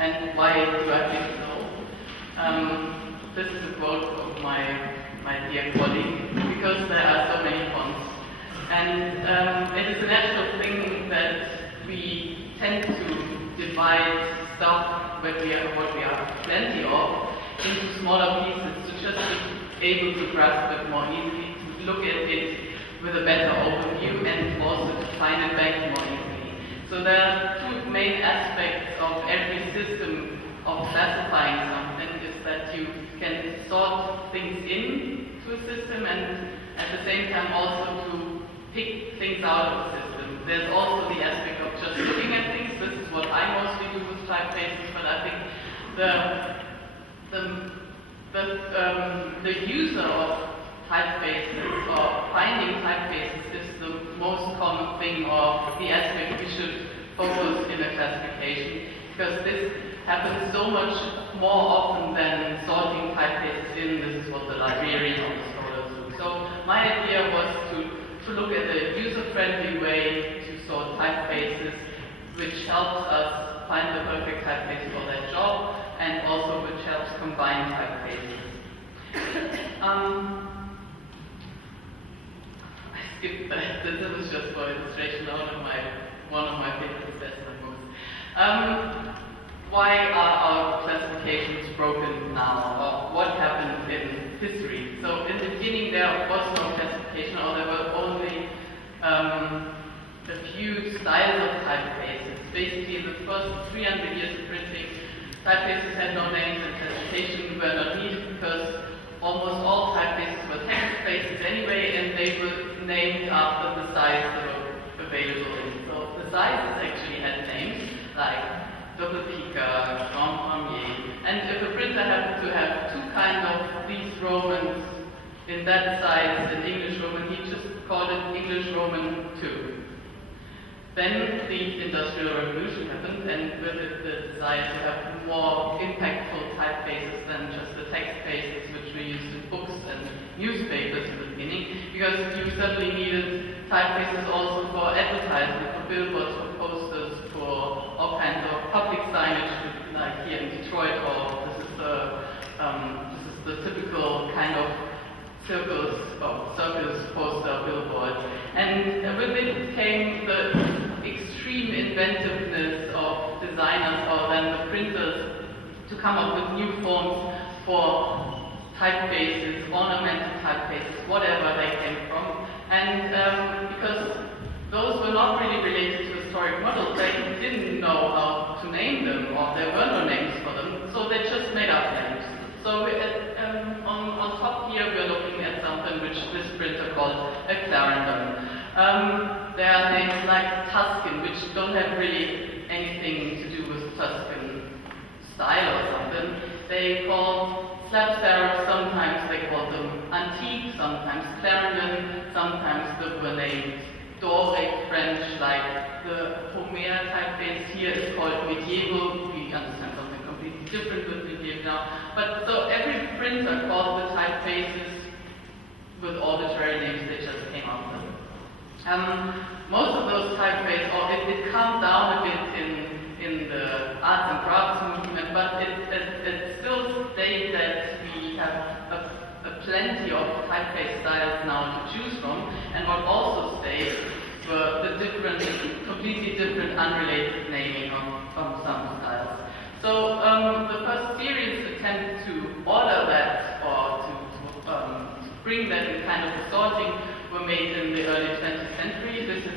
And why do I think so? This is a quote of my dear colleague, because there are so many fonts. And it is a natural thing that we tend to divide stuff what we have plenty of into smaller pieces to just be able to grasp it more easily, to look at it with a better overview and also to find it back more easily. So there are two main aspects of every system of classifying something, is that you can sort things in to a system and at the same time also to pick things out of the system. There's also the aspect of just looking at things. This is what I mostly do with typefaces, but I think the user of typefaces or finding typefaces is the most common thing, or the aspect we should focus in a classification, because this happens so much more often than sorting typefaces in. This is what the librarian or the scholars do. So my idea was to look at a user-friendly way to sort typefaces, which helps us find the perfect typeface for that job, and also which helps combine typefaces. I skipped that. This is just for illustration. One of my favorite moves. Why are our classifications broken now? Or what happened in history? So in the beginning there was no classification, or there were only a few styles of typefaces. Basically, the first 300 years of printing, typefaces had no names and classification were not needed because almost all typefaces were text faces anyway, and they were named after the size they were available in. So the sizes actually had names like Doppelpica, Grand Premier, and if a printer happened to have two kinds of these Romans in that size in English Roman, he just called it English Roman II. Then the Industrial Revolution happened, and with it the desire to have more impactful typefaces than just the text faces which were used in books and newspapers in the beginning, because you certainly needed typefaces also for advertising, for billboards, for posters, for all kinds of public signage, like here in Detroit, or this is the typical kind of circus poster billboard. And with it came the extreme inventiveness of designers, or then the printers, to come up with new forms for typefaces, ornamental typefaces, whatever they came from. And because those were not really related to historic models, they didn't know how to name them, or there were no names for them, so they just made up names. So on top here we're looking at something which this printer called a Clarendon. There are names like Tuscan, which don't have really anything to do with Tuscan style or something. They call slab serifs, sometimes they call them antique, sometimes Clarendon, sometimes they were named Doric French, like the Homer typeface here is called medieval. We understand something completely different with medieval now. But so every printer called the typefaces with arbitrary names they just came up with. Most of those typefaces, or it calmed down a bit in the arts and crafts movement, but it still states that we have a plenty of typeface styles now to choose from, and what also states were the different, completely different, unrelated naming of some styles. So the first serious attempt to order that, or to bring that in kind of a sorting, were made in the early 20th century. This is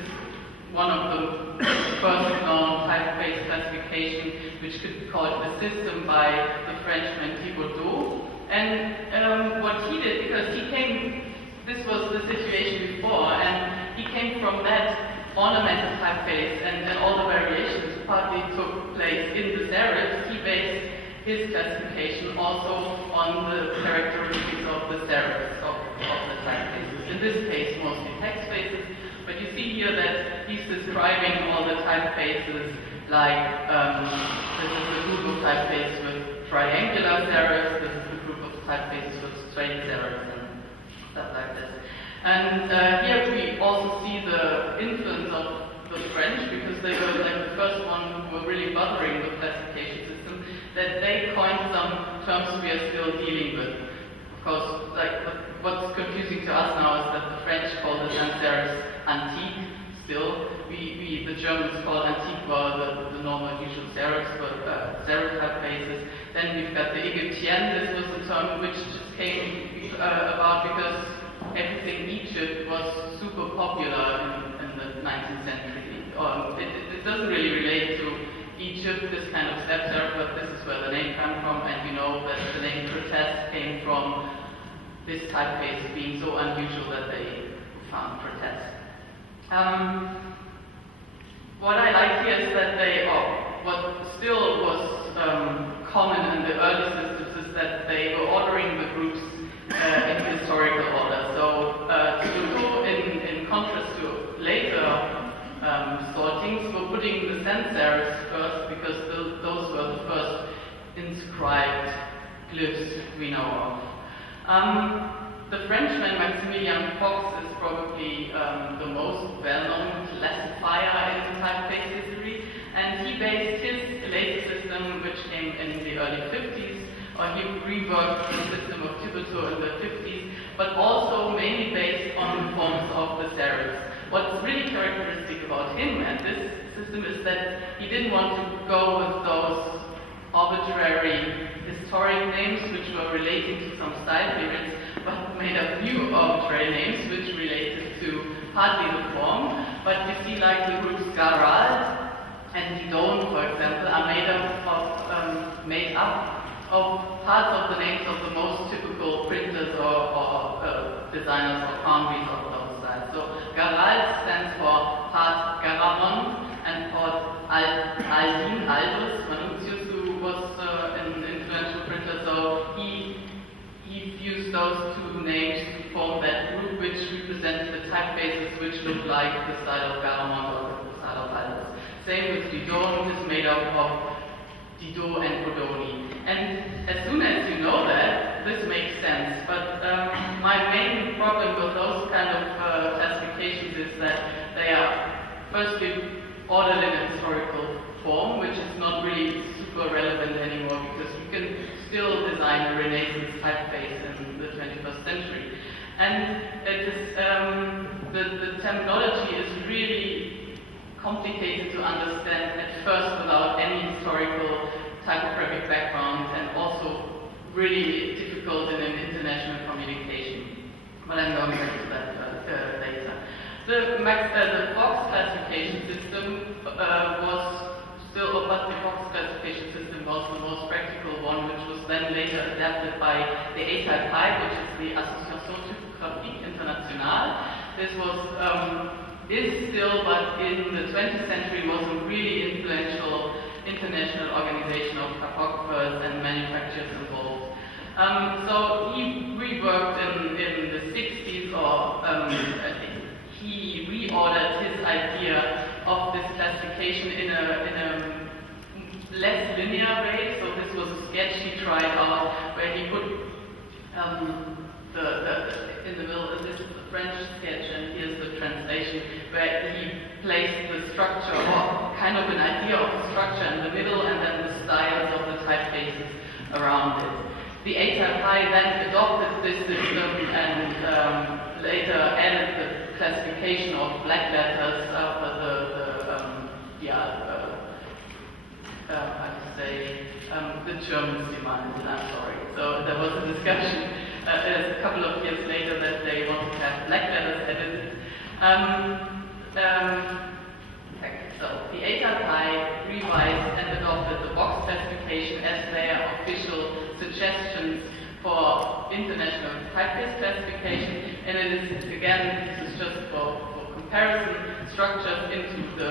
one of the first known typeface classification, which could be called the system by the Frenchman Thibaudot. And what he did, because he came, this was the situation before, and he came from that ornamental typeface, and all the variations partly took place in the serifs. He based his classification also on the characteristics of the serifs of the typefaces. In this case, mostly text faces, but you see here that he's describing all the typefaces like this is a group of typefaces with triangular serifs, this is a group of typefaces with straight serifs and stuff like this. And here we also see the influence of the French, because they were like the first one who were really bothering the classification system. that they coined some terms we are still dealing with. Of course, like what's confusing to us now is that the French call the sans serifs antique. Still, the Germans call antique the normal usual serifs, but serif typefaces. Then we've got the Egyptian. This was a term which just came about because everything Egypt was super popular in the 19th century. It doesn't really relate to Egypt, this kind of step serif, but this is where the name comes from, and you know that the name protest came from this typeface being so unusual that they found protest. What I like here is that what still was common in the early systems is that they were ordering the groups in historical order. So in contrast to later sortings, we're putting the sans serifs first because those were the first inscribed glyphs we know of. The Frenchman Maximilien Fox is probably the most well-known classifier in typeface history, and he based his latest system, which came in the early 50s, or he reworked the system of Thibodeau in the 50s, but also mainly based on the forms of the serifs. What's really characteristic about him and this system is that he didn't want to go with those arbitrary historic names which were relating to some style periods, but made up new arbitrary names which related to partly the form. But you see, like the groups Garal and Didon, for example, are made up of parts of the names of the most typical printers or designers or foundries of those styles. So Garal stands for part Garamond and part Aldin Aldus Manutius, who was an influential printer. So he used those two names to form that group which represented the typefaces which look like the style of Garamond or the style of Aldus. Same with Didon, is made up of Didot and Bodoni. And as soon as you know that, this makes sense. But my main problem with those kind of classifications is that they are firstly ordered in a historical form, which is not really super relevant anymore because you can still design a Renaissance typeface in the 21st century. And it is, the terminology is really complicated to understand at first without any historical typographic background, and also really difficult in an international communication. But I'm going back to that later. The Fox classification system was still, but the Fox classification system was the most practical one, which was then later adapted by the A-type, which is the Association Typographique Internationale. This was is still, but in the 20th century was a really influential international organization of typographers and manufacturers involved. So he reworked in the 60s, or he reordered his idea of this classification in a less linear way. So this was a sketch he tried out where he put in the middle, this is the French sketch and here's the translation, where he placed the structure, or kind of an idea of the structure in the middle, and then the styles of the typefaces around it. The A-type then adopted this system and later added the classification of black letters after the Germans demanded. I'm sorry. So there was a discussion a couple of years later that they wanted to have black letters edited. So the A-type revised and adopted the box classification as their official suggestions for international typeface classification, and it is, again, this is just for comparison, structured into the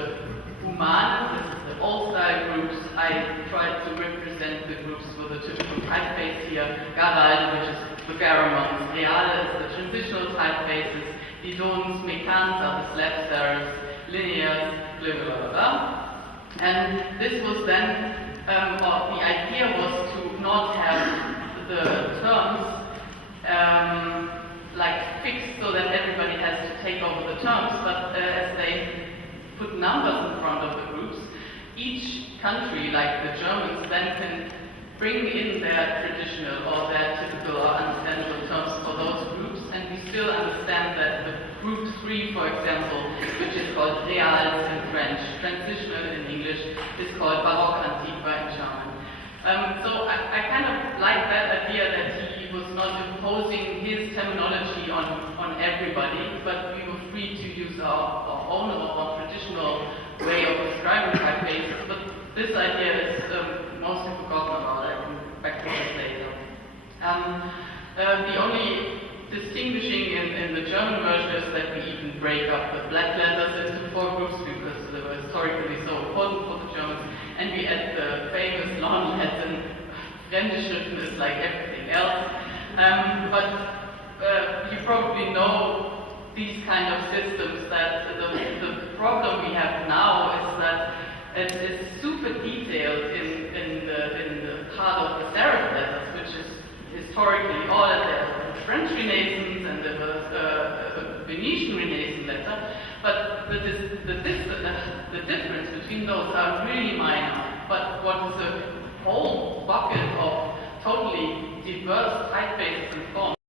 Human, this is the old-style groups. I tried to represent the groups with a typical typeface here. Garal, which is the Garamond. Real is the transitional typefaces. Didons, Mecans are the slab serifs. Linears, blah, blah, blah. And this was then, or the idea was to not have the terms like fixed so that everybody has to take over the terms, but as they put numbers in front of the groups, each country, like the Germans, then can bring in their traditional or their typical or understandable terms for those groups, and we still understand that the group 3, for example, which is called Reals in French, transitional in English, is called Baroque Antiqua in German. So I kind of like that idea that he was not imposing his terminology on everybody, but we were free to use our own or traditional way of describing typefaces. But this idea is mostly forgotten about. I can back to this later. The only distinguishing in the German version is that we even break up the black letters into 4 groups because they were historically so important for the Germans, and we add the famous long Latin. Fremde Schriften is like everything else. But you probably know these kind of systems, that the problem we have now is that it's super detailed in the part of the serif letters, which is historically all at the French Renaissance, and there was a Venetian Renaissance letter, but the difference between those are really minor. But what is a whole bucket of totally diverse typefaces and forms